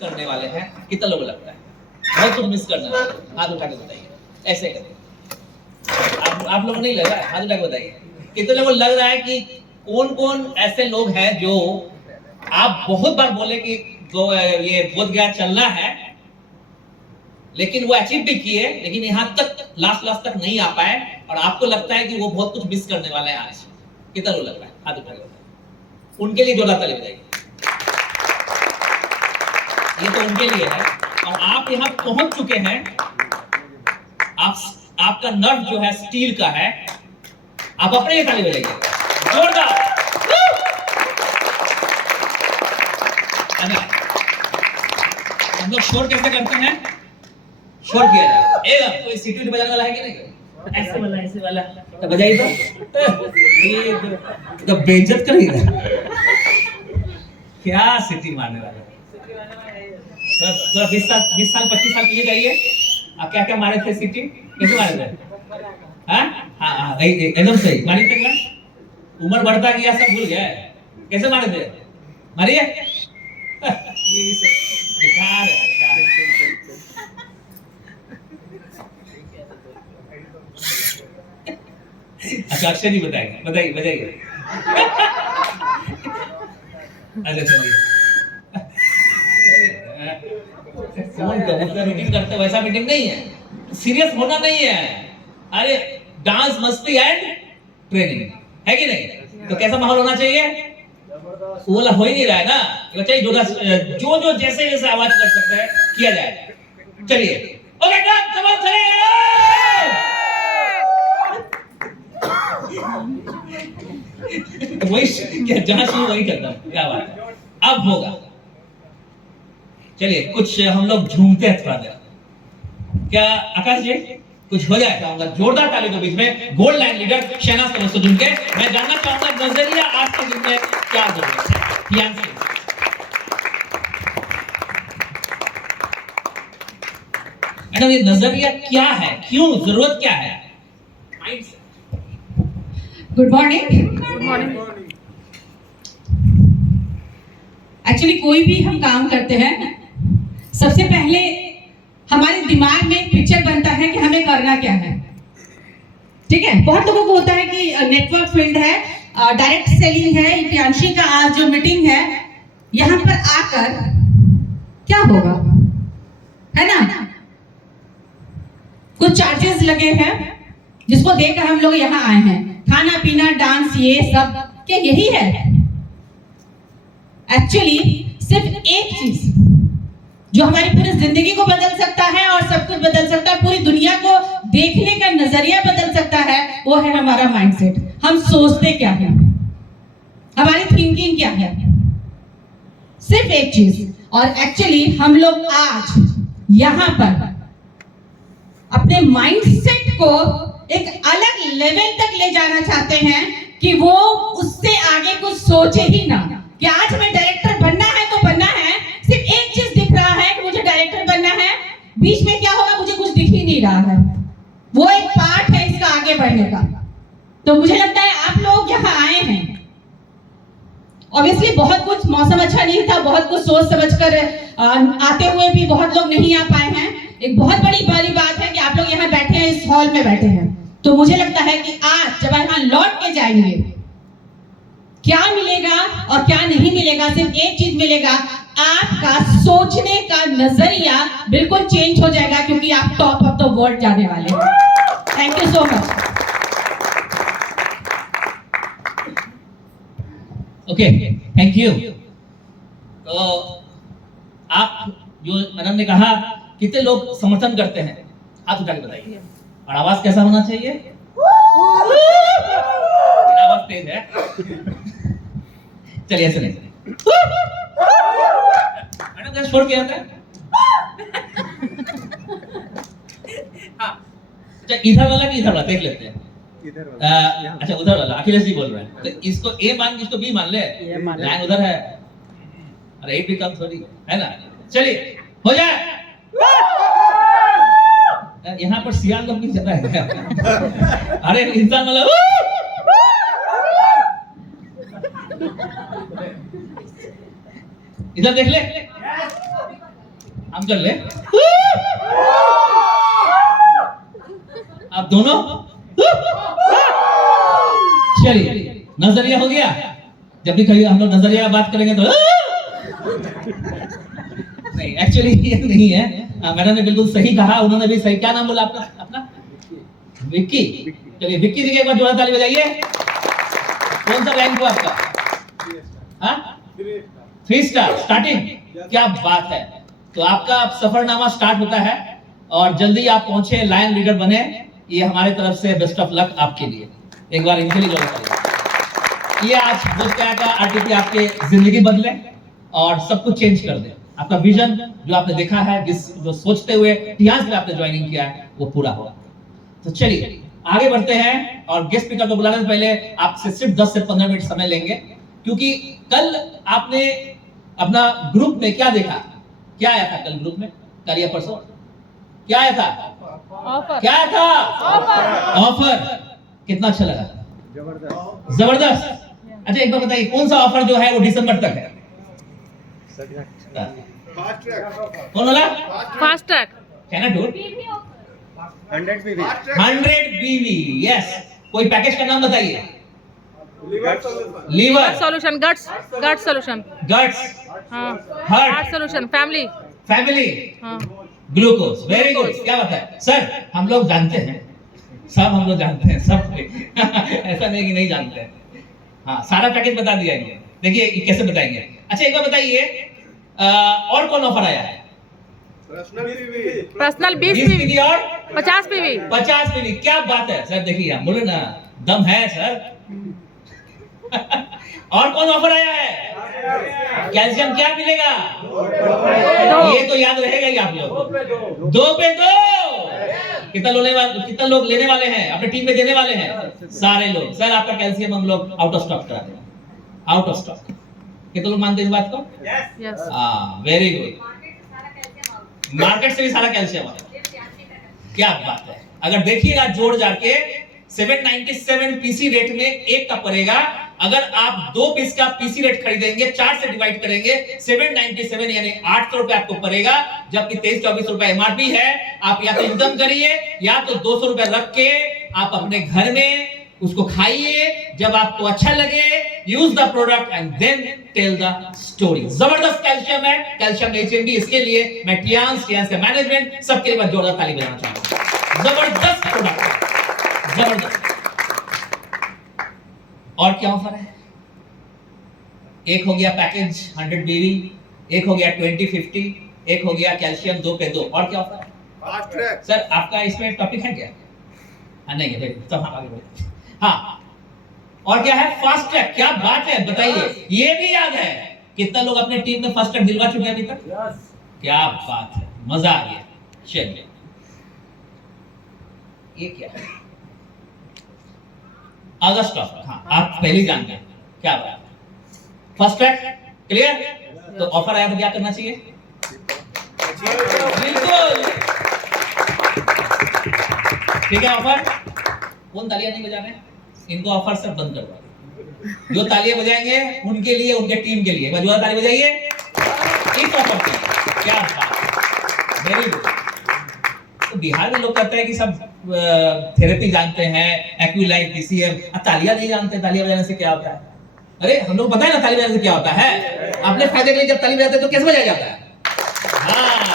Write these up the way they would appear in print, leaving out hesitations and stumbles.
करने वाले हैं? कितना लोग लगता है बहुत कुछ मिस करने वाले हैं? हाथ उठा के बताइए, ऐसे करें। आप लोगों को नहीं लग रहा है? हाथ उठा के बताइए कितने लोगों को लग रहा है कि कौन कौन ऐसे लोग हैं जो आप बहुत बार बोले कि ये बोध गया चलना है, लेकिन वो अचीव भी किए, लेकिन यहां तक लास्ट तक नहीं आ पाए, और आपको लगता है कि वो बहुत कुछ मिस करने वाले हैं आज? कितना लोग लग रहा है? हाथ उठा के बताइए। उनके लिए जोरदार ताली बजाइए। ये तो उनके लिए है, और आप यहां पहुंच चुके हैं। आपका नर्व जो है स्टील का है। आप अपने लिए ताली बजाइए जोरदार। हम लोग शोर कैसे करते हैं? शोर किया जाए एकदम। कोई सीटी बजाने वाला है कि नहीं? ऐसे वाला तो बजाइए। तो बेइज्जत करेगा क्या सीटी मारने वाला? तो 20 साल 25 साल पीछे जाइए, आप क्या क्या मारे थे सीटी? कैसे मारे थे? हाँ एकदम सही मारी थे क्या? उम्र बढ़ता गया सब भूल गया। कैसे मारे थे? मारिए। बेकार है, बेकार। अच्छा अक्षय जी बताएंगे, बताइए बताइए। अच्छा चलिए, फोन का मीटिंग करते वैसा मीटिंग नहीं है, सीरियस होना नहीं है। अरे डांस मस्ती एंड ट्रेनिंग है कि नहीं? तो कैसा माहौल होना चाहिए? वो हो ही नहीं रहा है ना, चाहिए जो जैसे जैसे आवाज कर सकते हैं किया जाए। चलिए ओके डन, कम ऑन चलिए। वही क्या जहां शुरू वही करता हूं, क्या बात है। अब होगा, चलिए कुछ हम लोग झूमते हैं थोड़ा देर। क्या आकाश जी कुछ हो जाए? चाहूंगा जोरदार ताली के बीच में गोल्ड लाइन लीडर शहनाज कमर से झुमके मैं जानना चाहूंगा नजरिया आज के दिन में क्या जरूरत है। मैडम ये नजरिया क्या है, क्यों जरूरत क्या है? Good morning. Good morning. Actually कोई भी हम काम करते हैं, सबसे पहले हमारे दिमाग में एक पिक्चर बनता है कि हमें करना क्या है। ठीक है, बहुत लोगों को होता है कि नेटवर्क फील्ड है, डायरेक्ट सेलिंग है, प्रियांशी का आज जो मीटिंग है, यहाँ पर आकर क्या होगा, है ना? कुछ चार्जेस लगे हैं जिसको देकर हम लोग यहाँ आए हैं। खाना पीना डांस ये सब क्या यही है? एक्चुअली सिर्फ एक चीज जो हमारी पूरी जिंदगी को बदल सकता है और सब कुछ बदल सकता है, पूरी दुनिया को देखने का नजरिया बदल सकता है, वो है हमारा माइंडसेट। हम सोचते क्या है, हमारी थिंकिंग क्या है, सिर्फ एक चीज। और एक्चुअली हम लोग आज यहाँ पर अपने माइंडसेट को एक अलग लेवल तक ले जाना चाहते हैं कि वो उससे आगे कुछ सोचे ही ना कि आज मैं डायरेक्टर बनना है तो बनना है। सिर्फ एक चीज दिख रहा है कि मुझे डायरेक्टर बनना है, बीच में क्या होगा मुझे कुछ दिख ही नहीं रहा है। वो एक पार्ट है इसका आगे बढ़ने का। तो मुझे लगता है आप लोग यहाँ आए हैं, ऑब्वियसली बहुत कुछ मौसम अच्छा नहीं था, बहुत कुछ सोच समझकर आते हुए भी बहुत लोग नहीं आ पाए हैं। एक बहुत बड़ी बात है कि आप लोग यहाँ बैठे हैं, इस हॉल में बैठे हैं। तो मुझे लगता है कि आज जब यहाँ लौट के जाएंगे क्या मिलेगा और क्या नहीं मिलेगा, सिर्फ एक चीज मिलेगा, आपका सोचने का नजरिया बिल्कुल चेंज हो जाएगा, क्योंकि आप टॉप ऑफ द वर्ल्ड जाने वाले हैं। Thank you so much. Okay thank you. तो आप जो मैडम ने कहा कितने लोग समर्थन करते हैं, हाथ उठा के बताइए। और आवाज कैसा होना चाहिए? आवाज तेज है। चलिए चलिए मैडम कैसे छोड़ के आता है? हाँ अच्छा, इधर वाला कि इधर वाला देख लेते हैं। अच्छा उधर वाला अखिलेश जी बोल रहे हैं, तो इसको ए मान इसको बी मान ले, लाइन उधर है। अरे ए भी कम थोड़ी है ना। चलिए हो जाए। यहाँ पर सियान लोग भी ज्यादा है। अरे इंसान वाला इधर देख ले। हम कर ले, आप दोनों चलिए, नजरिया हो गया। जब भी कहीं हम लोग नजरिया बात करेंगे तो नहीं, एक्चुअली ये नहीं है। मैडम ने बिल्कुल सही कहा, उन्होंने भी सही। क्या नाम बोला आपका? अपना विक्की। चलिए विक्की जी के एक बार जोरदार ताली बजाइए। कौन सा रैंक हुआ आपका? हाँ, 3 स्टार स्टार्टिंग। क्या बात है। तो आपका सफरनामा स्टार्ट होता है और जल्दी आप पहुंचे, लायन लीडर बने। ये हमारे तरफ से बेस्ट ऑफ लक आपके लिए। एक बार इनके लिए जोरदार। ये आज बोधगया का आरटीपी आपके जिंदगी बदले और सब कुछ चेंज कर दे। आपका विजन जो आपने देखा है, जो सोचते हुए टियांस में आपने ज्वाइनिंग किया है, वो पूरा होगा। तो चलिए आगे बढ़ते हैं और गेस्ट स्पीकर को बुलाने से पहले आपसे सिर्फ 10 से 15 मिनट समय लेंगे, क्योंकि कल आपने अपना ग्रुप में क्या देखा? क्या आया था कल ग्रुप में? कल या परसों क्या आया था? ऑफर। क्या आया था? ऑफर। कितना अच्छा लगा? जबरदस्त। अच्छा एक बार बताइए, कौन सा ऑफर जो है वो दिसंबर तक है? कौन बोला? Fast track. Can I do 100 PV 100 BV। Yes. कोई पैकेज का नाम बताइए। Liver solution, guts solution, guts, हाँ, heart heart solution, family, family, हाँ, ग्लूकोज। Very good. क्या बात है सर, हम लोग जानते हैं, सब हम लोग जानते हैं, सब ऐसा नहीं कि नहीं जानते हैं। हाँ, सारा पैकेज बता दिया है। देखिए ये कैसे बताएंगे। अच्छा एक बार बताइए, और कौन ऑफर आया है? पर्सनल 20 20 PV PV और 50 PV। 50 PV। क्या बात है सर, देखिए आप बोले ना, दम है सर। और कौन ऑफर आया है? कैल्शियम क्या मिलेगा? ये तो याद रहेगा ही आप लोग। 2 पे 2। कितना लोग लेने वाले हैं? अपने टीम में देने वाले हैं सारे लोग। सर आपका कैल्शियम हम लोग आउट ऑफ स्टॉक करा देंगे, आउट ऑफ स्टॉक। कितना लोग मानते हैं इस बात को? यस। हाँ, वेरी गुड। मार्केट से भी सारा कैल्शियम आ रहा है। क्या बात है। अगर देखिएगा जोड़ जाके 797 पीसी रेट में एक का पड़ेगा। अगर आप 2 पीस का पीसी रेट खरीदेंगे, 4 से डिवाइड करेंगे, 797 यानी 800 रुपए आपको पड़ेगा, जबकि 23-24 रुपए एमआरपी है। आप या तो इनकम करिए या तो 200 रुपए रख के आप अपने घर में उसको खाइए। जब आपको अच्छा लगे, use the product and then tell the story. जबरदस्त कैल्शियम है, कैल्शियम एचएमबी। इसके लिए मैं टियांस का मैनेजमेंट सबके लिए जोरदार ताली बजाना चाहूंगा। जबरदस्त प्रोडक्ट, जबरदस्त। और क्या ऑफर है? एक हो गया पैकेज 100 BV, एक हो गया 2050, एक हो गया कैल्शियम 2 पे 2। और क्या ऑफर है? Fast track. सर आपका इसमें टॉपिक है क्या? नहीं है, तब हम आगे बढ़ते। हाँ, और क्या है? Fast track. क्या बात है, बताइए। ये भी याद है? कितना लोग अपने टीम में फास्ट ट्रैक दिलवा चुके हैं अभी तक? क्या बात है, मजा आ गया। चलिए ये क्या है? अगस्त ऑफर। हाँ, आप पहले जान गए। क्या बात है। First track clear. तो ऑफर आया तो क्या करना चाहिए? बिल्कुल ठीक है। ऑफर कौन तालियां नहीं बजा रहे? इनको ऑफर से बंद करवा। जो तालियां बजाएंगे उनके लिए, उनके टीम के लिए मजबूत ताली बजाइए इस ऑफर के लिए। क्या बात, वेरी गुड। तो बिहार में लोग कहते हैं कि सब थेरेपी जानते हैं, एक्यूलाइफ, पीसीएम, तालियां नहीं जानते। तालियां बजाने से क्या होता है? अरे हम लोग पता है ना ताली बजाने से क्या होता है? अपने फायदे के लिए जब ताली बजाते हैं तो कैसे बजाया जाता है? हाँ।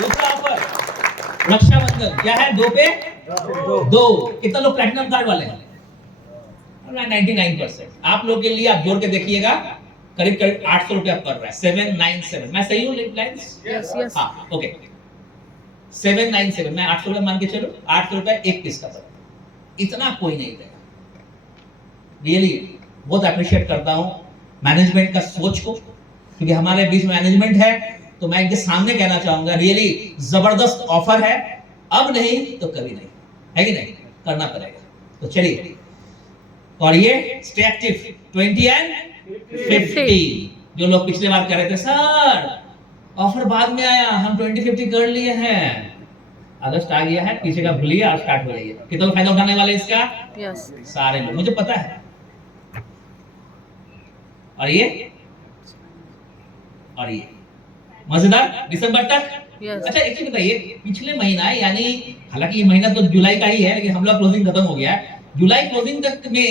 दूसरा ऑफर रक्षाबंधन। क्या है? 2 पे 2। कितना लोग प्लैटिनम कार्ड वाले हैं? 99%। आप लोग के लिए आप जोड़ के देखिएगा, करीब करीब 800 रुपया पड़ रहा है। 797। मैं सही हूँ लाइन्स? Yes yes. हाँ ओके। 797 मैं 800 रुपए मान के चलो, 800 रुपए एक पीस का पड़ा। इतना कोई नहीं देगा। रियली बहुत अप्रिशिएट करता हूँ मैनेजमेंट का सोच को, क्योंकि हमारे बीच में मैनेजमेंट है। तो मैं इनके सामने कहना चाहूंगा, रियली जबरदस्त ऑफर है। अब नहीं तो कभी नहीं, है कि नहीं? करना पड़ेगा। तो चलिए, और ये स्टे एक्टिव 20 एंड 50। जो लोग पिछले बार कह रहे थे सर ऑफर बाद में आया, हम 20-50 कर लिए हैं। अगस्त आ गया है, पीछे का भूलिए और स्टार्ट हो रही है। कितना फायदा उठाने वाले इसका? यस। सारे लोग, मुझे पता है। और ये मजेदार, दिसंबर तक। Yes. अच्छा एक चीज बताइए, पिछले महीना यानी हालांकि ये महीना तो जुलाई का ही है, लेकिन हम लोग क्लोजिंग खत्म हो गया है, जुलाई क्लोजिंग तक में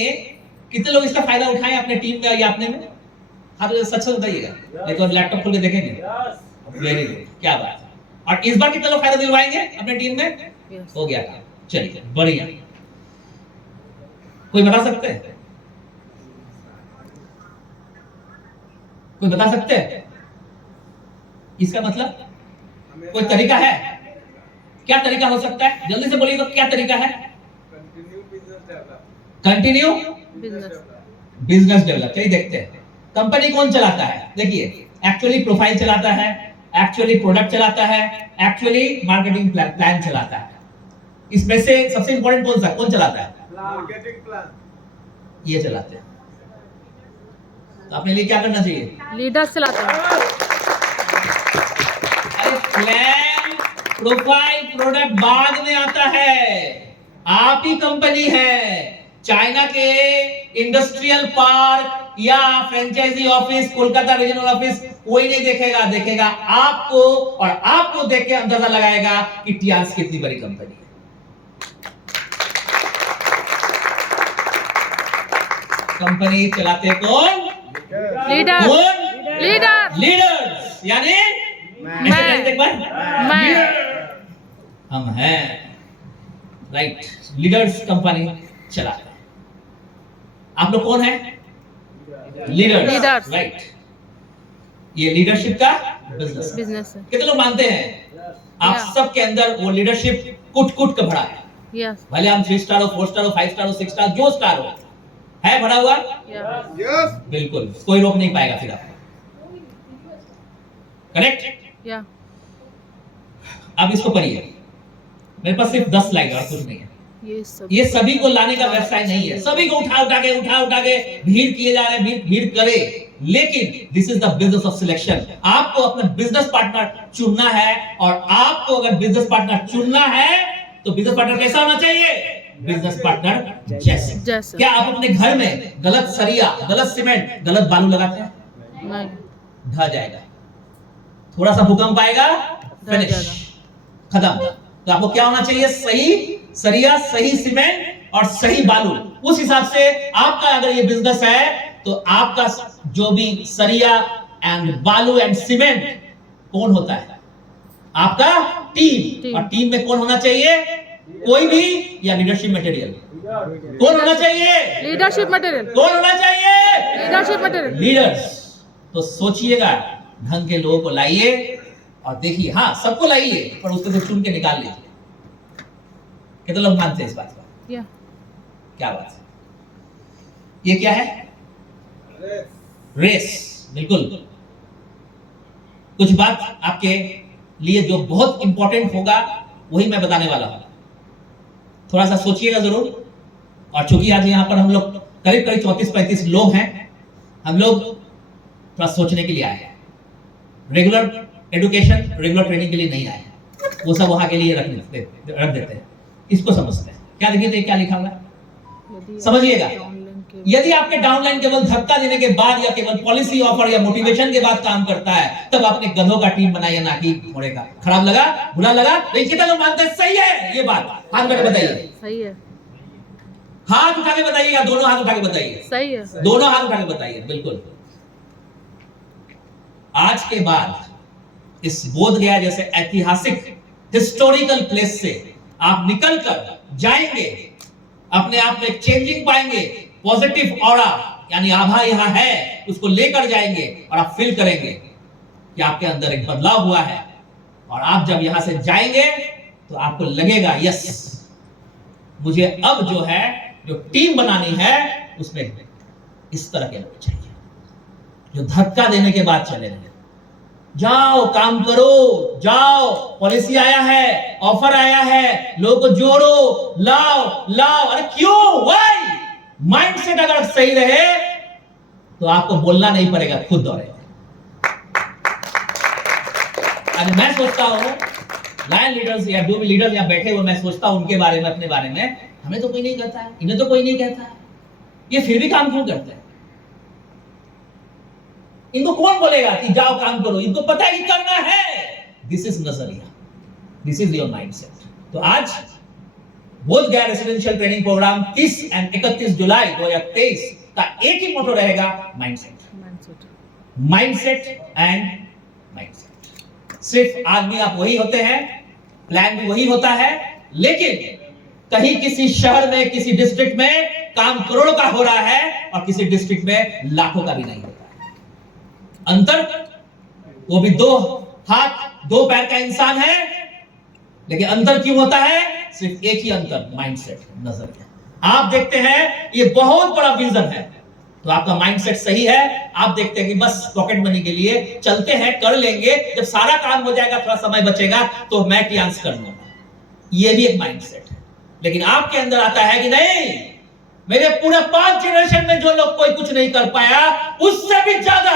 कितने लोग इसका फायदा उठाए अपने टीम में या अपने में? हाँ तो सच सच बताइएगा, नहीं तो लैपटॉप खोल के देखेंगे। वेरी गुड, क्या बात है। और इस बार कितने लोग फायदा दिलवाएंगे अपने टीम में? Yes. हो गया काम, चलिए बढ़िया। कोई बता सकते हैं? कोई बता सकते हैं इसका मतलब? कोई तरीका है? क्या तरीका हो सकता है? जल्दी से बोलिए तो क्या तरीका है? Continue Business. Business develop. चलिए देखते हैं कंपनी कौन चलाता है। देखिए एक्चुअली प्रोफाइल चलाता है, एक्चुअली प्रोडक्ट चलाता है, एक्चुअली मार्केटिंग प्लान चलाता है। इसमें से सबसे इंपॉर्टेंट कौन सा, कौन चलाता है? Marketing plan. ये चलाते हैं। तो अपने लिए क्या करना चाहिए? Leaders चलाते हैं। अरे प्लान प्रोफाइल प्रोडक्ट बाद में आता है, आप ही कंपनी है। चाइना के इंडस्ट्रियल पार्क या franchise office, Kolkata regional office कोई नहीं देखेगा, देखेगा आपको, और आपको देख के अंदाजा लगाएगा कि टियास कितनी बड़ी कंपनी है। कंपनी चलाते कौन? Leader. कौन? Leader. लीडर्स, यानी मैं। ऐसे करें एक बार। मैं। हम हैं, राइट। लीडर्स कंपनी चलाते हैं। आप लोग कौन है? Leaders, Leaders. राइट। ये लीडरशिप का बिजनेस। Business. कितने लोग मानते हैं आप Yeah. सब के अंदर वो लीडरशिप कुट कुट का भरा है? Yes. भले हम 3 स्टार हो, 4 स्टार हो, 5 स्टार हो, 6 स्टार, जो स्टार हो, है भरा हुआ? Yeah. यस। बिल्कुल, कोई रोक नहीं पाएगा फिर आपको। करेक्ट? Yeah. अब इसको पढ़िए। मेरे पास सिर्फ 10 स्लाइड और कुछ नहीं है। ये सभी को लाने का व्यवसाय नहीं है। सभी को उठा उठा के भीड़ किए जा रहे हैं, भीड़ करे। लेकिन this is the business of selection. आपको अपना बिजनेस पार्टनर चुनना है, और आपको अगर बिजनेस पार्टनर चुनना है तो बिजनेस पार्टनर कैसा होना चाहिए? बिजनेस पार्टनर जैसे। क्या आप अपने घर में गलत सरिया, गलत सीमेंट, गलत बालू लगाते हैं? नहीं। ढह जाएगा। थोड़ा सा भूकंप आएगा, फिनिश, खत्म। तो आपको क्या होना चाहिए? सही सरिया, सही सीमेंट और सही बालू। उस हिसाब से आपका अगर ये बिजनेस है तो आपका जो भी सरिया एंड बालू एंड सीमेंट कौन होता है? आपका टीम। और टीम में कौन होना चाहिए? कोई भी, या लीडरशिप मटेरियल? कौन होना चाहिए? Leadership material. कौन होना चाहिए? Leadership material. लीडर्स। तो सोचिएगा, ढंग के लोगों को लाइए और देखिए। हाँ, सबको लाइए, पर उसको तो चुन के निकाल लीजिए। कितने लोग मानते हैं इस बात को? Yeah. क्या बात है? ये क्या है? रेस। बिल्कुल। कुछ बात आपके लिए जो बहुत इंपॉर्टेंट होगा वही मैं बताने वाला हूं। थोड़ा सा सोचिएगा जरूर। और चूंकि आज यहाँ पर हम लोग करीब 34-35 लोग हैं, हम लोग थोड़ा सोचने के लिए आए हैं। रेगुलर एजुकेशन, रेगुलर ट्रेनिंग के लिए नहीं आए हैं। वो सब वहां के लिए रख देते हैं। इसको समझते हैं। क्या देखिए क्या लिखा हुआ है, समझिएगा। यदि आपके डाउनलाइन केवल धक्का देने के बाद या केवल पॉलिसी ऑफर या मोटिवेशन के बाद काम करता है, तब आपने गधों का टीम बनाइए, ना कि घोड़े का। खराब लगा, बुरा लगा, लेकिन कितना लोग मानते हैं सही है ये बात? हाथ उठा के बताइए। सही है। हाथ उठा के बताइएगा, दोनों हाथ उठा के बताइए। सही है। दोनों हाथ उठा के बताइए। बिल्कुल। आज के बाद इस बोध गया जैसे ऐतिहासिक हिस्टोरिकल प्लेस से आप निकल कर जाएंगे, अपने आप में चेंजिंग पाएंगे, पॉजिटिव ऑरा यानी आभा यहां है, उसको लेकर जाएंगे और आप फील करेंगे कि आपके अंदर एक बदलाव हुआ है। और आप जब यहां से जाएंगे तो आपको लगेगा यस, मुझे अब जो है, जो टीम बनानी है, उसमें इस तरह के लोग चाहिए जो धक्का देने के बाद चले रहे। जाओ, काम करो, जाओ, पॉलिसी आया है, ऑफर आया है, लोगों को जोड़ो, लाओ। अरे क्यों? व्हाई? माइंडसेट अगर सही रहे तो आपको बोलना नहीं पड़ेगा, खुद दौड़ेगा। आज मैं सोचता हूं लायन लीडर्स या जो भी लीडर्स यहां बैठे हुए, मैं सोचता हूं उनके बारे में, अपने बारे में, हमें तो कोई नहीं कहता है, इन्हें तो कोई नहीं कहता है, ये फिर भी काम क्यों करते हैं? इनको कौन बोलेगा कि जाओ काम करो, इनको पता है कि करना है। दिस इज नजरिया, दिस इज योर माइंडसेट। तो आज बोध गया रेसिडेंशियल ट्रेनिंग प्रोग्राम 30 और 31 जुलाई 2023 का एक ही मोटो रहेगा, माइंडसेट, माइंडसेट एंड माइंडसेट। सिर्फ आदमी आप वही होते हैं, प्लान भी वही होता है, लेकिन कहीं किसी शहर में, किसी डिस्ट्रिक्ट में काम करोड़ों का हो रहा है और किसी डिस्ट्रिक्ट में लाखों का भी नहीं होता है। अंतर, वो भी 2 हाथ 2 पैर का इंसान है, लेकिन अंतर क्यों होता है? सिर्फ एक ही अंतर, माइंडसेट, नजरिया। आप देखते हैं ये बहुत बड़ा विजन है, तो आपका माइंडसेट सही है। आप देखते हैं कि बस पॉकेट मनी के लिए चलते हैं, कर लेंगे, जब सारा काम हो जाएगा, थोड़ा समय बचेगा तो मैं क्लियरेंस कर लूंगा। ये भी एक माइंडसेट है। लेकिन आपके अंदर आता है कि नहीं, मेरे पूरे 5 जनरेशन में जो लोग कोई कुछ नहीं कर पाया, उससे भी ज्यादा,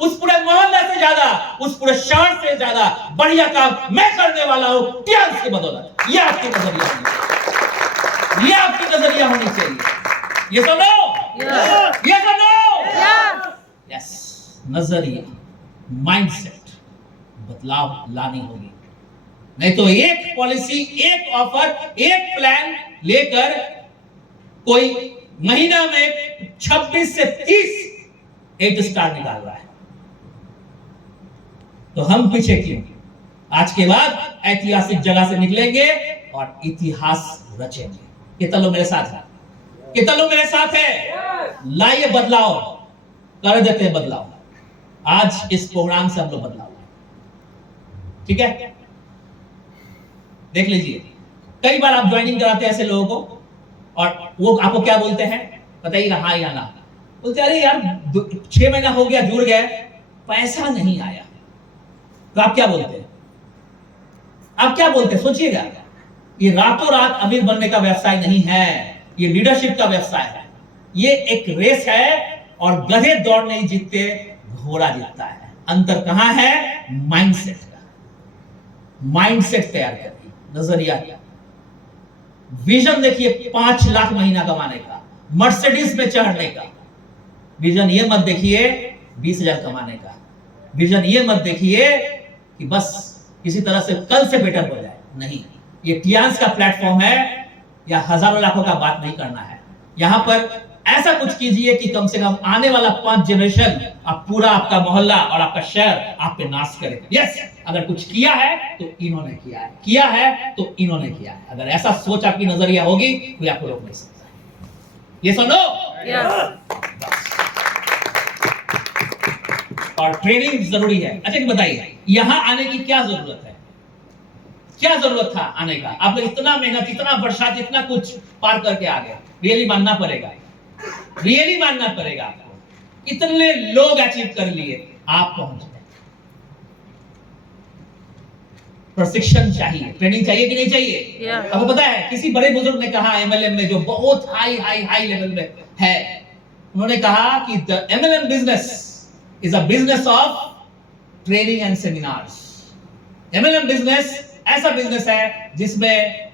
उस पूरे मोहल्ले से ज्यादा, उस पूरे शहर से ज्यादा बढ़िया काम मैं करने वाला हूं क्लियरेंस की बदौलत। ये आपकी नजरिया होनी चाहिए, ये आपकी नजरिया होनी चाहिए। ये सुनो, ये सुनो, यस, नजरिया, माइंडसेट, बदलाव लानी होगी। नहीं तो एक पॉलिसी, एक ऑफर, एक प्लान लेकर कोई महीना में 26 से 30 8 स्टार निकाल रहा है, तो हम पीछे क्यों? आज के बाद ऐतिहासिक जगह से निकलेंगे और इतिहास रचेंगे। कितना लोग मेरे साथ है? कितना लोग मेरे साथ है? लाइए बदलाव, कर देते हैं बदलाव। आज इस प्रोग्राम से हम लोग बदलाव, ठीक है? देख लीजिए, कई बार आप ज्वाइनिंग कराते हैं ऐसे लोगों को और वो आपको क्या बोलते हैं, बताइएगा हाँ या ना? बोलते अरे यार 6 महीना हो गया, जुड़ गए, पैसा नहीं आया। तो आप क्या बोलते हैं? आप क्या बोलते हैं? सोचिएगा, ये रातों रात अमीर बनने का व्यवसाय नहीं है, ये लीडरशिप का व्यवसाय है। ये एक रेस है और गधे दौड़ नहीं जीतते, घोड़ा जीतता है। अंतर कहां है? माइंडसेट का। माइंडसेट तैयार करिए, नजरिया, विजन देखिए 5 लाख महीना कमाने का, मर्सिडीज में चढ़ने का। विजन ये मत देखिए 20,000 कमाने का। विजन ये मत देखिए कि बस किसी तरह से कल से बेटर हो जाए, नहीं। ये क्लियरेंस का प्लेटफॉर्म है, या हजारों लाखों का बात नहीं करना है। यहां पर ऐसा कुछ कीजिए कि कम से कम आने वाला 5 जनरेशन आप पूरा, आपका मोहल्ला और आपका शहर आप पे नाश करे। यस, अगर कुछ किया है तो इन्हों't किया है, किया है तो इन्होंने किया है। अगर ऐसा सोच आपकी नजरिया होगी तो आपको रोक नहीं सकता। ये सुनो, और ट्रेनिंग जरूरी है। अच्छा बताइए, यहां आने की क्या जरूरत है? क्या जरूरत था आने का? आप लोग इतना मेहनत, इतना बरसात, इतना कुछ पार करके आ गए। रियली मानना पड़ेगा, रियली मानना पड़ेगा आपको। इतने लोग अचीव कर लिए, आप पहुंच गए। प्रशिक्षण चाहिए, ट्रेनिंग चाहिए कि नहीं चाहिए? आपको पता है किसी बड़े बुजुर्ग ने कहा एमएलएम में, जो बहुत हाई लेवल में है, उन्होंने कहा कि the MLM business is a business of training and seminars. MLM business ऐसा बिजनेस है जिसमें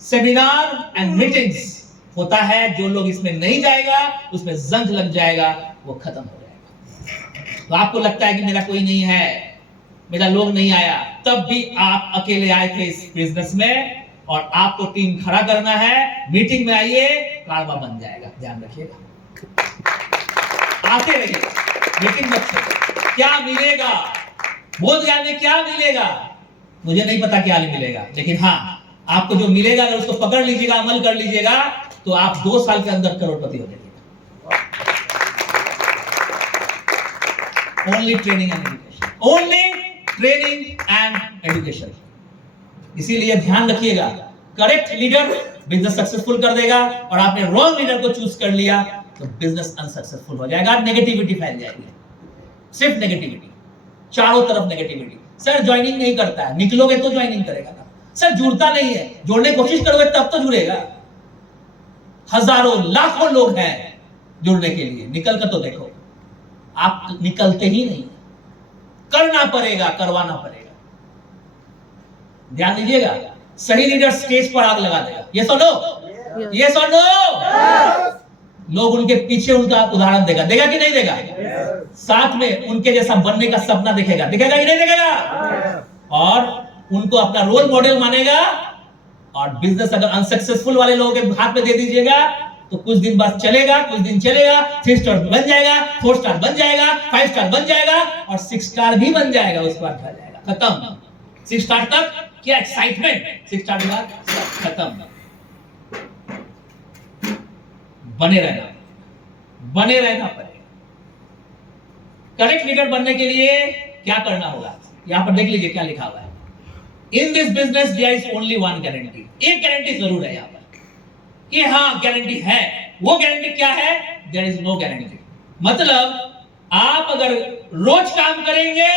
सेमिनार एंड मीटिंग्स होता है। जो लोग इसमें नहीं जाएगा, उसमें जंग लग जाएगा, वो खत्म हो जाएगा। तो आपको लगता है कि मेरा कोई नहीं है, मेरा लोग नहीं आया, तब भी आप अकेले आए थे इस बिजनेस में, और आपको टीम खड़ा करना है। मीटिंग में आइए, कारवा बन जाएगा, ध्यान रखिएगा। आते रहिए, मीटिंग मत छोड़िए। क्या मिलेगा बोध गया में? क्या मिलेगा मुझे नहीं पता क्या मिलेगा, लेकिन हाँ, आपको जो मिलेगा अगर उसको पकड़ लीजिएगा, अमल कर लीजिएगा, तो आप 2 साल के अंदर करोड़पति हो जाएंगे। Only training and education, only training and education. इसीलिए ध्यान रखिएगा, करेक्ट लीडर बिजनेस सक्सेसफुल कर देगा, और आपने रॉन्ग लीडर को चूज कर लिया तो बिजनेस अनसक्सेसफुल हो जाएगा। नेगेटिविटी फैल जाएगी, सिर्फ नेगेटिविटी, चारों तरफ नेगेटिविटी। सर ज्वाइनिंग नहीं करता है, निकलोगे तो ज्वाइनिंग करेगा ना। सर जुड़ता नहीं है, जोड़ने की कोशिश करोगे तब तो जुड़ेगा। हजारों लाखों लोग हैं जुड़ने के लिए, निकल कर तो देखो। आप निकलते ही नहीं, करना पड़ेगा, करवाना पड़ेगा। ध्यान दीजिएगा, सही लीडर स्टेज पर आग लगा देगा। ये सुनो, ये सुनो, लोग उनके पीछे उनका उदाहरण देगा, देगा कि नहीं देगा? साथ में उनके जैसा बनने का सपना देखेगा, दिखेगा कि नहीं दिखेगा? और उनको अपना रोल मॉडल मानेगा। और बिजनेस अगर अनसक्सेसफुल वाले लोगों के हाथ में दे दीजिएगा तो कुछ दिन बाद चलेगा, कुछ दिन चलेगा, 3 स्टार बन जाएगा, 4 स्टार बन जाएगा, 5 स्टार बन जाएगा और 6 स्टार भी बन जाएगा। उसके बाद खा जाएगा, खत्म। 6 स्टार तक क्या एक्साइटमेंट, 6 स्टार के बाद खत्म। बने रहना पड़ेगा। करेक्ट लीडर बनने के लिए क्या करना होगा? यहां पर देख लीजिए क्या लिखा हुआ है। In this business there is only one guarantee. एक गारंटी जरूर है यहां पर कि हाँ गारंटी है। वो गारंटी क्या है? There is no guarantee. मतलब आप अगर रोज काम करेंगे,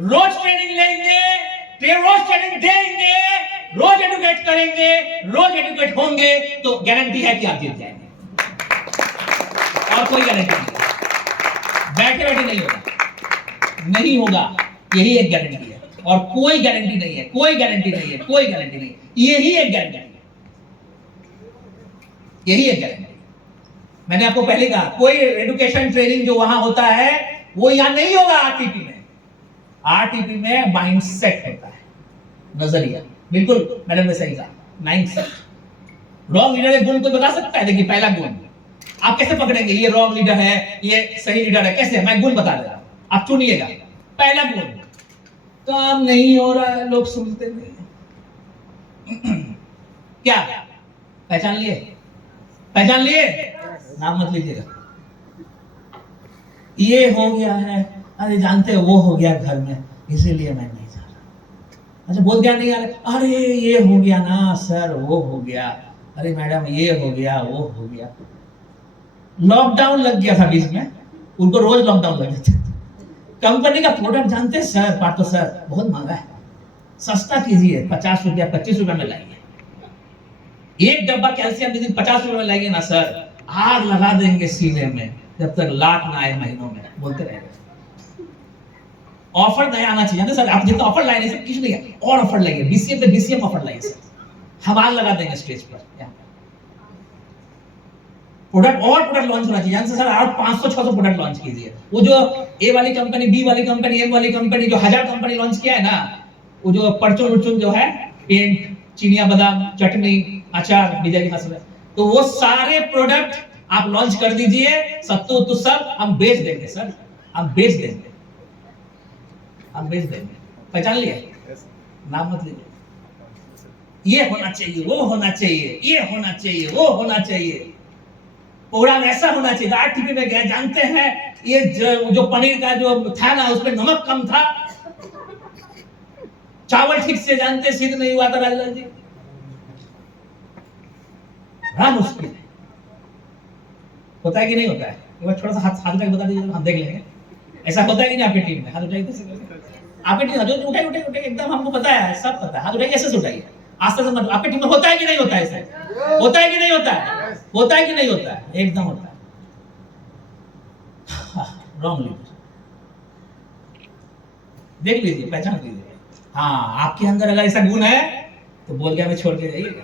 रोज ट्रेनिंग लेंगे, रोज ट्रेनिंग देंगे, रोज एडुकेट करेंगे, रोज एडुकेट होंगे तो गारंटी है कि आप जीत जाएंगे। और कोई गारंटी नहीं, बैठे बैठे नहीं होगा, नहीं होगा। यही एक गारंटी है और कोई गारंटी नहीं है, कोई गारंटी नहीं है, कोई गारंटी नहीं। यही एक गारंटी है, यही एक गारंटी। मैंने आपको पहले कहा कोई एजुकेशन ट्रेनिंग जो वहां होता है वो यहां नहीं होगा। आरटीपी में, आरटीपी में माइंडसेट होता है, नजरिया। बिल्कुल मैडम ने सही कहा, माइंडसेट। रॉन्ग लीडर के गुण कोई बता सकता है? देखिए पहला गुण आप कैसे पकड़ेंगे ये रॉन्ग लीडर है, ये सही लीडर है? कैसे? मैं गुण बता दे रहा हूं, आप चुनिएगा। पहला गुण, काम नहीं हो रहा है, लोग सुनते नहीं। क्या पहचान लिए? पहचान लिए? नाम मत लीजिएगा। ये हो गया है, अरे जानते हो वो हो गया घर में, इसीलिए मैं नहीं जा रहा। अच्छा बोल क्या नहीं आ रहे? अरे ये हो गया ना सर, वो हो गया, अरे मैडम ये हो गया, वो हो गया। लॉकडाउन लग गया था बीच में, उनको रोज लॉकडाउन लग गया था। कंपनी का प्रोडक्ट जानते हैं सर, पार्टो सर बहुत महंगा है, सस्ता कीजिए, 50 रुपया 25 रुपया में लाइए। एक डब्बा कैल्शियम 50 रुपए में लाएंगे ना सर, आग लगा देंगे सीने में जब तक लाख ना आए महीनों में, बोलते रहेंगे। ऑफर नया आना चाहिए सर, आप जितना ऑफर लाएंगे सर कुछ नहीं है, और ऑफर लाइए, बीसीएम पे बीसीएम ऑफर लाइए सर, हम आग लगा देंगे स्टेज पर। प्रोडक्ट और प्रोडक्ट लॉन्च होना चाहिए सर, आप 500-600 प्रोडक्ट लॉन्च कीजिए। वो जो ए वाली कंपनी, बी वाली कंपनी, एम वाली कंपनी जो 1000 कंपनी लॉन्च किया है ना, वो जो परचून उर्चून जो है, पेंट, चिनिया बादाम, चटनी, अचार, विजय की फसल, तो वो सारे प्रोडक्ट आप लॉन्च कर दीजिए, सत्तू तो सब हम बेच देंगे सर, हम बेच देंगे, हम बेच देंगे। पहचान लिया? नाम मत लीजिए। ये होना चाहिए, वो होना चाहिए, ये होना चाहिए, वो होना चाहिए, प्रोग्राम ऐसा होना चाहिए। आरटीपी में गए, जानते हैं ये जो पनीर का जो था ना उसमें नमक कम था, चावल ठीक से जानते सिद्ध नहीं हुआ था राजलाल जी, बड़ा मुश्किल है। होता है कि नहीं होता है? एक बार थोड़ा सा हाथ उठा के बता दीजिए, हम देख लेंगे। ऐसा होता है कि नहीं आपकी टीम में? हाथ उठाइए, आपकी टीम जो उठाइए उठाइए उठाइए, एकदम हमको पता है, सब पता है, हाथ उठाइए, ऐसे से उठाइए, आस्ते से मत। आपकी टीम में होता है कि नहीं होता है? ऐसा होता है कि नहीं होता है? होता है कि नहीं होता है? एकदम होता है। रॉन्ग लीडर देख लीजिए, पहचान लीजिए। हाँ, आपके अंदर अगर ऐसा गुण है तो बोल के हमें छोड़ के जाइएगा,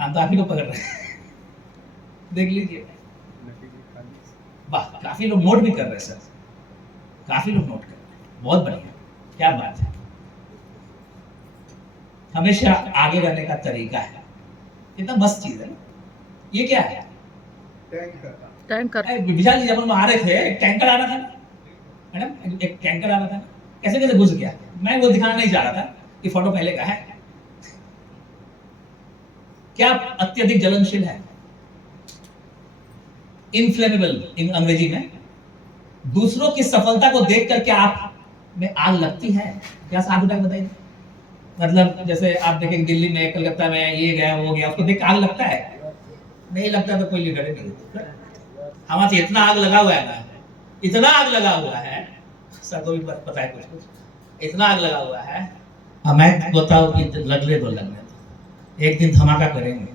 हम तो आप ही को पकड़ रहे हैं। देख लीजिए, वाह, काफी लोग नोट भी कर रहे हैं सर, काफी लोग नोट कर रहे हैं, बहुत बढ़िया, क्या बात है। हमेशा आगे रहने का तरीका है, कितना मस्त चीज है। ये क्या है? टैंकर। विशाल जी जब हम आ रहे थे, एक टैंकर आ रहा था मैडम, एक टैंकर आ रहा था, कैसे कैसे घुस गया। मैं वो दिखाना नहीं चाह रहा था, ये फोटो पहले का है। क्या अत्यधिक ज्वलनशील है, इनफ्लेमेबल इन अंग्रेजी में। दूसरों की सफलता को देख कर क्या आप में आग लगती है? क्या साथ उठा के बताइए। मतलब जैसे आप देखें दिल्ली में, कलकत्ता में, ये गया वो गया, उसको देख आग लगता है? नहीं लगता तो कोई लीडर नहीं होता। हमारे इतना आग लगा हुआ है ना, इतना आग लगा हुआ है, सर को भी पता है कुछ कुछ, इतना आग लगा हुआ है। मैं बताओ कि लगने दो, लगने दो, एक दिन धमाका करेंगे।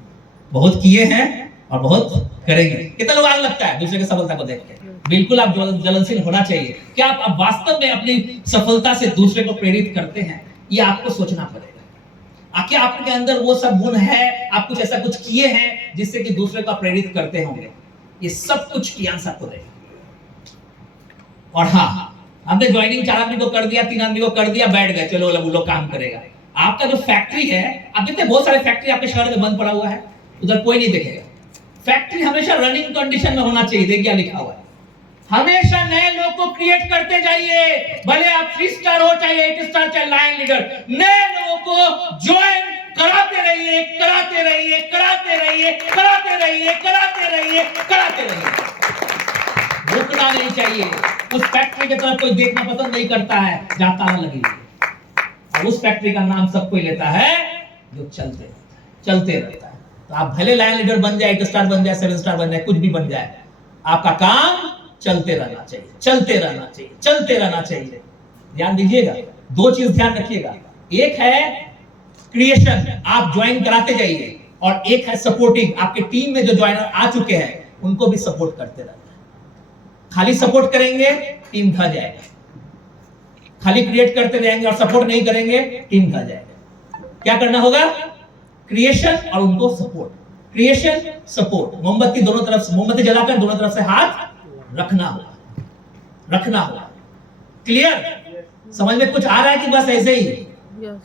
बहुत किए हैं और बहुत करेंगे। कितना लोग आग लगता है दूसरे की सफलता को देख के? बिल्कुल आप ज्वलनशील होना चाहिए। क्या आप वास्तव में अपनी सफलता से दूसरे को प्रेरित करते हैं? ये आपको सोचना पड़ेगा। क्या आपके अंदर वो सब गुण है, आप कुछ ऐसा कुछ किए हैं जिससे कि दूसरे को प्रेरित करते होंगे? ये सब कुछ कियान सबको देगा। और हाँ, हमने ज्वाइनिंग 4 आदमी को कर दिया, 3 आदमी को कर दिया, बैठ गए, चलो वो लोग काम करेगा। आपका जो फैक्ट्री है, आप देखते हैं बहुत सारे फैक्ट्री आपके शहर में बंद पड़ा हुआ है, उधर कोई नहीं देखेगा। फैक्ट्री हमेशा रनिंग कंडीशन में होना चाहिए। देखिए क्या लिखा हुआ है, हमेशा नए लोग को क्रिएट करते जाइए, भले आप 3 स्टार हो चाहे 8 स्टार चाहे लाइन लीडर, नए लोगों को ज्वाइन कराते रहिए, कराते रहिए, कराते रहिए, कराते रहिए, कराते रहिए, कराते रहिए। रुकना नहीं चाहिए। उस फैक्ट्री की तरफ कोई देखना पसंद नहीं करता है जहां ताला लगी है, और उस फैक्ट्री का नाम सब कोई लेता है जो चलते रहता है, चलते रहता है। तो आप भले लाइन लीडर बन जाए, 8 स्टार बन जाए, 7 स्टार बन जाए, कुछ भी बन जाए, आपका काम चलते रहना चाहिए, चलते रहना चाहिए, चलते रहना चाहिए। ध्यान दीजिएगा, 2 चीज ध्यान रखिएगा, एक है क्रिएशन, आप ज्वाइन कराते जाइए, और एक है सपोर्टिंग, आपके टीम में जो ज्वाइनर आ चुके हैं उनको भी सपोर्ट करते रहना। खाली सपोर्ट करेंगे टीम ढह जाएगा, खाली क्रिएट करते रहेंगे और सपोर्ट नहीं करेंगे टीम ढह जाएगा। क्या करना होगा? क्रिएशन और उनको सपोर्ट, क्रिएशन सपोर्ट। मोमबत्ती दोनों तरफ से, मोमबत्ती जलाकर दोनों तरफ से हाथ रखना होगा, रखना होगा। क्लियर? समझ में कुछ आ रहा है कि बस ऐसे ही? यस।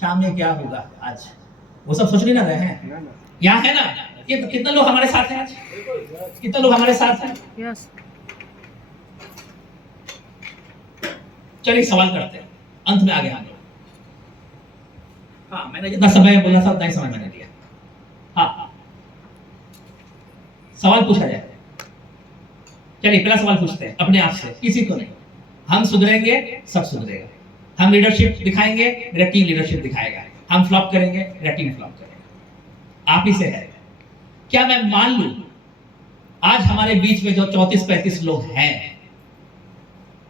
शाम में क्या होगा आज, वो सब सोच नहीं ना रहे हैं? यहाँ है ना? कितने लोग हमारे साथ हैं आज? कितने लोग हमारे साथ हैं? यस। चलिए सवाल करते हैं, अंत में आगे हम लोग। हाँ, मैंने जितना समय बोला था उतना ही समय मैंने दिया। हाँ, सवाल पूछा जाए। चलिए पहला सवाल पूछते हैं अपने आप से, किसी को नहीं। हम सुधरेंगे, सब सुधरेगा। हम लीडरशिप दिखाएंगे, मेरा टीम लीडरशिप दिखाएगा। हम फ्लॉप करेंगे, मेरा टीम फ्लॉप करेगा। आप ही से है। क्या मैं मान लूं आज हमारे बीच में जो 34-35 लोग हैं,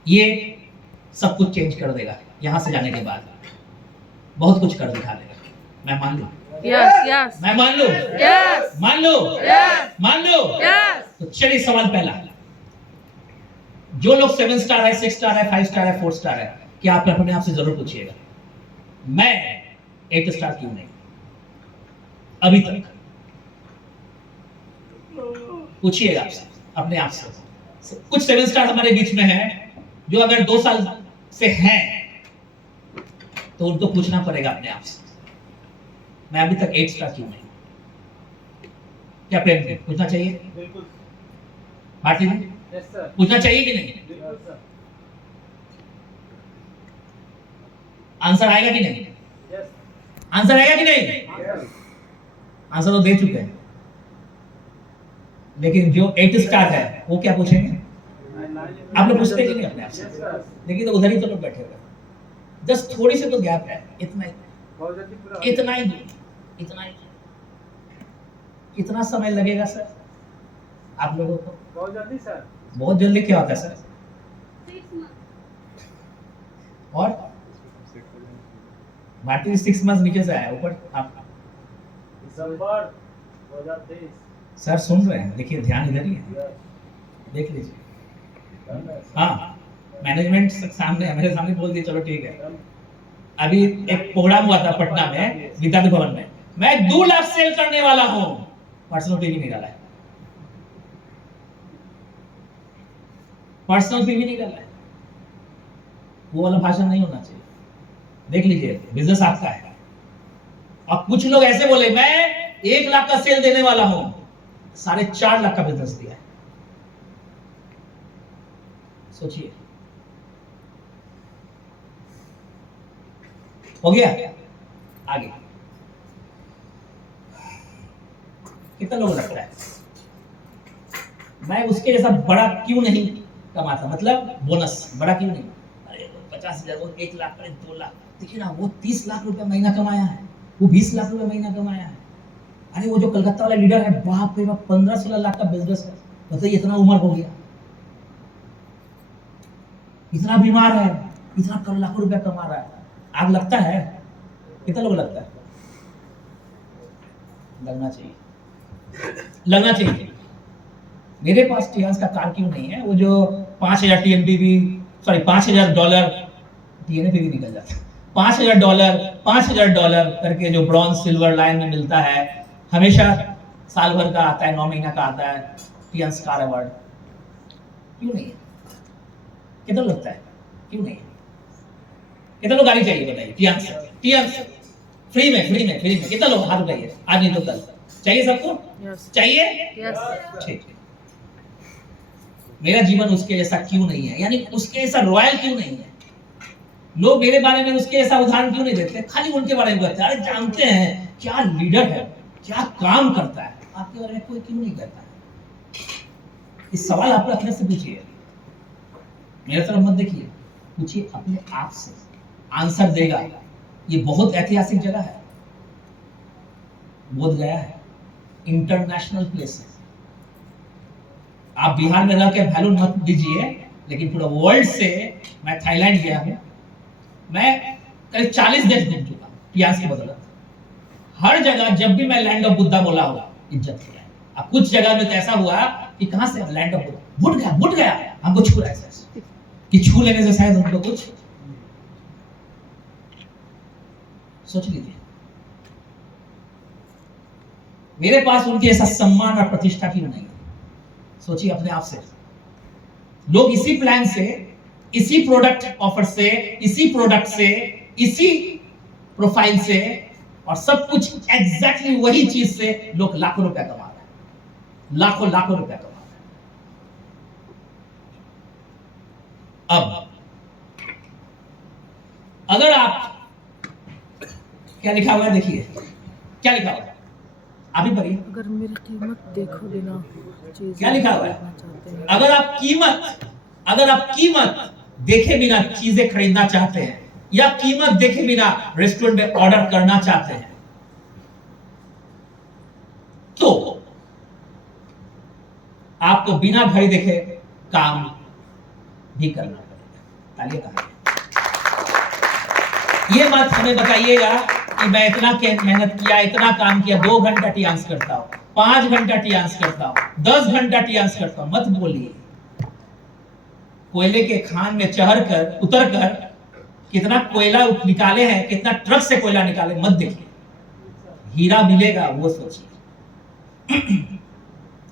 ये सब कुछ चेंज कर देगा? यहां से जाने के बाद बहुत कुछ कर दिखा देगा। मैं मान लूं? Yes yes. मैं मान लूं? यस। मान लो? यस। मान लो? यस। तो चलिए सवाल पहला, जो लोग 7 स्टार है, 6 स्टार है, 5 स्टार है, 4 स्टार है, क्या आप अपने आप से जरूर पूछिएगा, मैं 8 स्टार क्यों नहीं अभी तक? पूछिएगा आपसे, अपने आप से। कुछ 7 स्टार हमारे बीच में है जो अगर 2 साल से हैं तो उनको पूछना पड़ेगा अपने आप से, मैं अभी तक 8 स्टार क्यों नहीं? क्या प्रेम से पूछना चाहिए? बिल्कुल। भारती जी, यस सर। पूछना चाहिए कि नहीं? बिल्कुल सर। आंसर आएगा कि नहीं? यस। आंसर आएगा कि नहीं? यस। आंसर तो दे चुके हैं, लेकिन जो 8 स्टार है वो क्या पूछेंगे? आप लोग पूछते कि नहीं अपने आप से? Yes sir. लेकिन तो उधर ही तो लोग बैठे हुए, जस्ट थोड़ी सी तो गैप है, इतना ही, बहुत जल्दी पूरा। इतना ही, इतना ही। कितना समय लगेगा सर आप लोगों को? बहुत जल्दी सर। बहुत जल्दी क्या होता है सर? और भारतीय 6 मंथ नीचे से आया, ऊपर आप दिसंबर 2023। सर सुन रहे हैं? देखिए ध्यान इधर ही है, यस। देख लीजिए। हाँ, मैनेजमेंट सामने है, मेरे सामने बोल दिए, चलो ठीक है। अभी एक प्रोग्राम हुआ था पटना में, विद्यार्थी भवन में, मैं 2 लाख सेल करने वाला हूं, पर्सनल टीवी नहीं डाला है, पर्सनल टीवी नहीं डाला है। वो वाला भाषण नहीं होना चाहिए। देख लीजिए, बिजनेस आपका है। और कुछ लोग ऐसे बोले मैं 1 लाख का सेल देने वाला हूं, 4.5 लाख का बिजनेस दिया है। सोचिए, हो गया? आगे कितना लोग लगता है मैं उसके जैसा बड़ा क्यों नहीं कमाता? मतलब बोनस बड़ा क्यों नहीं? अरे 50,000, वो 1 लाख, 2 लाख, देखिए ना, वो 30 लाख रुपया महीना कमाया है, वो 20 लाख रुपया महीना कमाया है। अरे वो जो कलकत्ता वाला लीडर है, बाप रे बाप, 15-16 लाख का बिजनेस है। बताइए, इतना उम्र हो गया, इतना बीमार है, इतना कर लाखों रुपया कमा रहा है। आग लगता है? कितना लोग लगता है? लगना चाहिए, लगना चाहिए। मेरे पास टियास का कार क्यों नहीं है? वो जो 5,000 TNPV, सॉरी $5,000 TNPV निकल जाता है, $5,000 करके जो ब्रॉन्ज सिल्वर लाइन में मिलता है, हमेशा साल भर का आता है, 9 महीना का आता है, टियांस कार अवार्ड? क्यों नहीं है? कितना लगता है? क्यों नहीं है? कितना लोग गाड़ी चाहिए बताइए? टियांस फ्री में कितना लोग हाथ उठाइए? आज नहीं तो कल चाहिए सबको? Yes. चाहिए? Yes. ठीक है। मेरा जीवन उसके जैसा क्यों नहीं है? यानी उसके जैसा रॉयल क्यों नहीं है? लोग मेरे बारे में उसके जैसा उदाहरण क्यों नहीं देते? खाली उनके बारे में कहते हैं। अरे जानते हैं क्या लीडर है, क्या काम करता है, आपके बारे में कोई क्यों नहीं कहता है? इस सवाल आप अपने से पूछिए, मेरे तरफ मत देखिए, पूछिए अपने आप से, आंसर देगा। ये बहुत ऐतिहासिक जगह है, बोध गया है, इंटरनेशनल प्लेस है। आप बिहार में रह के वैल्यू मत दीजिए, लेकिन पूरा वर्ल्ड से, मैं थाईलैंड गया हूं, मैं करीब 40 देश घूम चुका हूं टियांस की बदौलत। हर जगह जब भी मैं लैंड ऑफ बुद्धा बोला होगा, इज्जत किया है। अब कुछ जगह में तो ऐसा हुआ कि कहां से लैंड ऑफ बुद्धा, बुट गया हमको छू रहा है ऐसे कि छू लेने से शायद हमको कुछ सोच लीजिए। मेरे पास उनके ऐसा सम्मान और प्रतिष्ठा क्यों नहीं है? सोचिए अपने आप से। लोग इसी प्लान से, इसी प्रोडक्ट ऑफर से, इसी प्रोडक्ट से, इसी प्रोफाइल से और सब कुछ एग्जैक्टली वही चीज से लोग लाखों रुपया कमा रहे हैं, लाखों रुपया कमा रहे हैं। अब अगर आप, क्या लिखा हुआ है देखिए, क्या लिखा हुआ है, आप ही पढ़िए। अगर मेरी कीमत देखो बिना चीजें क्या लिखा हुआ है? खरीदना चाहते हैं। अगर आप कीमत देखे बिना चीजें खरीदना चाहते हैं, या कीमत देखे बिना रेस्टोरेंट में ऑर्डर करना चाहते हैं, तो आपको बिना घड़ी देखे काम भी करना पड़ेगा। तालियां कहां? ये बात हमें बताइएगा कि मैं इतना मेहनत किया, इतना काम किया, 2 घंटा टियांस करता हूं, 5 घंटा टियांस करता हूं, 10 घंटा टियांस करता हूं, मत बोलिए। कोयले के खान में चढ़कर उतरकर कितना कोयला निकाले हैं, कितना ट्रक से कोयला निकाले, मत देखिए। हीरा मिलेगा वो सोचिए।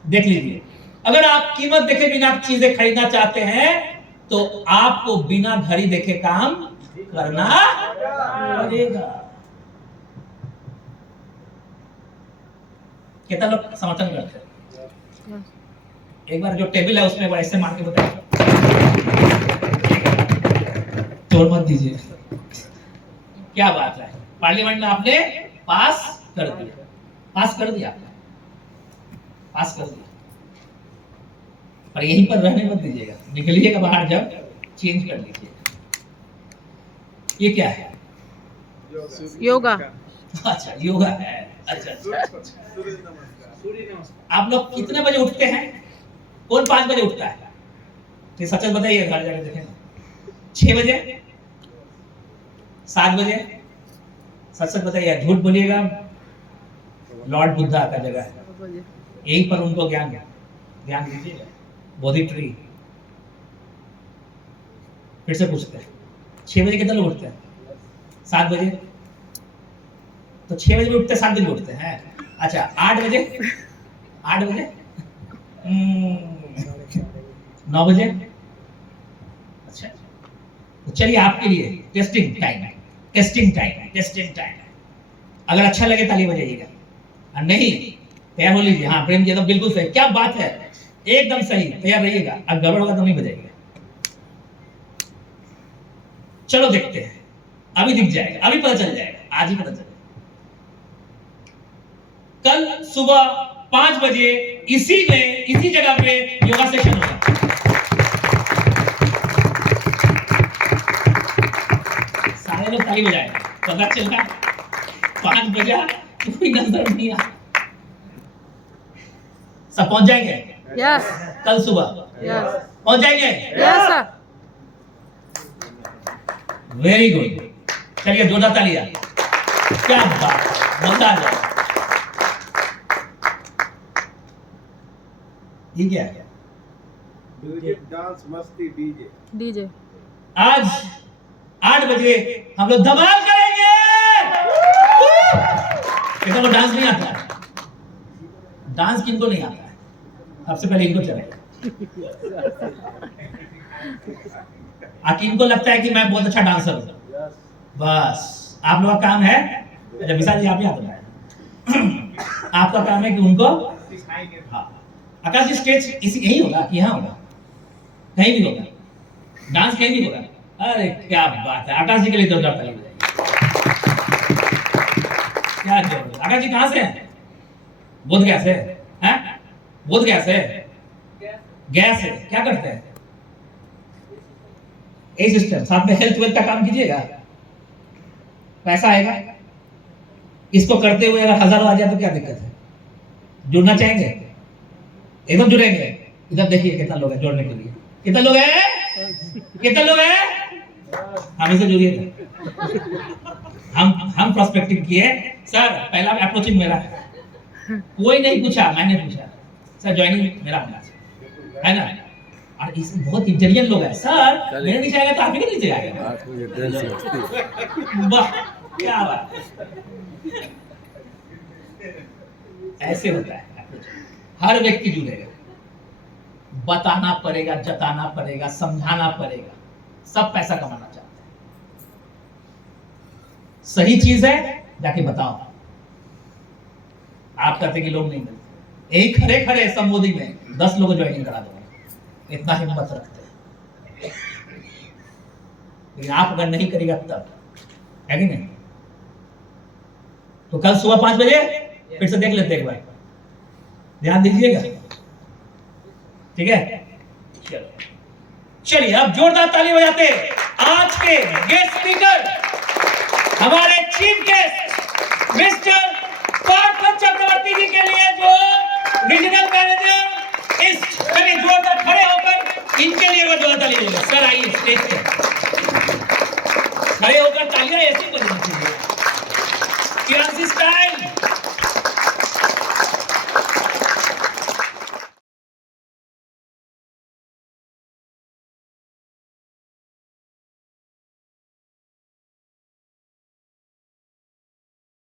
देख लीजिए, अगर आप कीमत देखे बिना चीजें खरीदना चाहते हैं, तो आपको बिना घड़ी देखे काम करना पड़ेगा। कितना लोग समर्थन करते हैं? एक बार जो टेबल है उसमें ऐसे मार के बताइए, तोड़ मत दीजिए। क्या बात है, पार्लियामेंट में आपने पास कर दिया, पास कर दिया, पास कर दिया, पर यहीं पर रहने मत दीजिएगा, निकलिएगा बाहर, जब चेंज कर लीजिएगा। ये क्या है? योगा। अच्छा योगा है। अच्छा सूर्य नमस्कार। आप लोग कितने बजे उठते हैं? कौन 5 बजे उठता है? तो सच बताइए, घर जाकर देखें। 6 बजे, 7 बजे? सच बताइए, झूठ बोलिएगा। लॉर्ड बुद्धा का जगह है, यहीं पर उनको ज्ञान दीजिएगा। बोधि ट्री। फिर से पूछते हैं, 6 बजे कितने लोग उठते हैं? 7 बजे? तो 6 बजे भी उठते, 7 बजे उठते हैं। अच्छा 8 बजे? 8 बजे? 9 बजे? अच्छा, तो चलिए आपके लिए टेस्टिंग टाइम। अगर अच्छा लगे ताली बजाइएगा, और नहीं तैयार हो लीजिए। हाँ प्रेम जी एकदम बिल्कुल सही, क्या बात है, एकदम सही, तैयार रहिएगा। अब गड़बड़ होगा तो नहीं बजाइएगा। चलो देखते हैं, अभी दिख जाएगा, अभी पता चल जाएगा, आज ही पता चलेगा। कल सुबह 5 बजे इसी जगह पे योगा सेशन होगा। सारे लोग ताली बजाएंगे, पता चला 5 बजा कोई नजर नहीं आया। सब पहुंच जाएंगे? यस कल सुबह यस पहुंच जाएंगे? Yes sir. वेरी गुड, चलिए जोरदार तालियां। क्या बात, मजा आ जाए। ये क्या है? म्यूजिक, डांस, मस्ती, डीजे। डीजे। आज 8 बजे हम लोग धमाल करेंगे। कितना को डांस नहीं आता है? डांस किनको नहीं आता है? सबसे पहले इनको चलाए। इनको लगता है कि मैं बहुत अच्छा डांसर हूँ, बस आप लोगों का काम है, अच्छा विशाल जी आप ही हाथ उठाएं। आपका काम है कि उनको, हाँ आकाश जी स्टेज इसी यही होगा कि यहाँ होगा, कहीं भी होगा, डांस कहीं भी होगा। अरे क्या बात है, आकाश जी के लिए जोरदार ताली बजाइए। क्या जोर, आकाश जी कहाँ से हैं? बोध गया से हैं? बोध गया से गैस है, क्या करते हैं? ए सिस्टम, साथ में हेल्थ वेल्थ का काम कीजिएगा, पैसा आएगा। इसको करते हुए अगर 1000 आ जाए तो क्या दिक्कत है? जुड़ना चाहेंगे? एकदम जुड़ेंगे। इधर देखिए कितना लोग है जोड़ने के लिए, कितना लोग है, कितना लोग है? हम इसे जुड़िएगा। हम प्रोस्पेक्टिंग किए सर, पहला अप्रोचिंग मेरा है, कोई नहीं पूछा, मैंने पूछा सर ज्वाइनिंग मेरा होना चाहिए, है ना? और इस बहुत इंटेलिजेंट लोग हैं सर, मेरे नीचे आएगा तो आप ही के नीचे आएगा। वाह क्या बात, ऐसे होता है। हर व्यक्ति जुड़ेगा, बताना पड़ेगा, जताना पड़ेगा, समझाना पड़ेगा। सब पैसा कमाना चाहते हैं, सही चीज है जाके बताओ। आप कहते कि लोग नहीं मिलते, एक खड़े खड़े संबोधि में 10 लोग ज्वाइनिंग करा दो, इतना हिम्मत रखते हैं। लेकिन आप अगर नहीं करेगा तब, है कि नहीं? तो कल सुबह 5 बजे फिर से देख लेते एक बार, ध्यान दीजिएगा, ठीक है? चलिए अब जोरदार ताली बजाते आज के गेस्ट स्पीकर हमारे चीफ गेस्ट मिस्टर पार्थ चक्रवर्ती जी के लिए, जो रीजनल मैनेजर, इस जोरदार खड़े होकर इनके लिए जोरदार ताली बजाइए। सर आइए स्टेज पे।